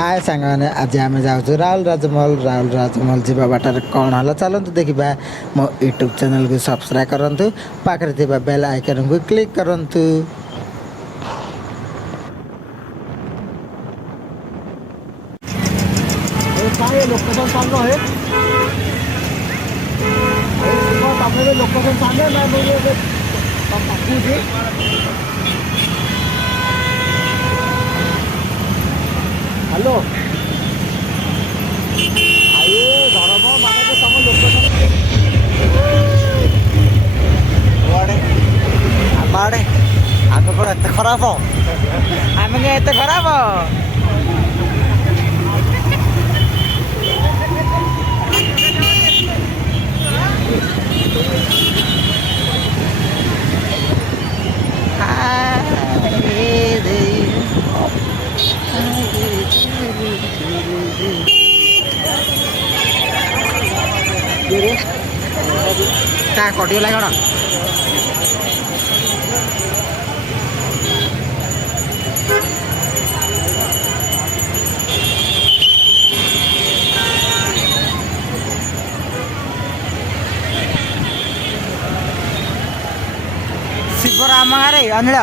हाय सांग मैंने आज आम जाऊँ राहुल राजमहल जी बाटर कौन है चलतु देखा मो यूट्यूब चैनल को सब्सक्राइब करूँ पाखे बेल आइकन को क्लिक करूँ। लोकेशन सांग आहे लोकेशन सांगे ना पाठवूची हॅलो आये धर्म माने तम लोकेशन आम आड़े आम कौन एत खराब आम क्या एत खराब क्या कटिगला कौन शिवराम गाँव अनिल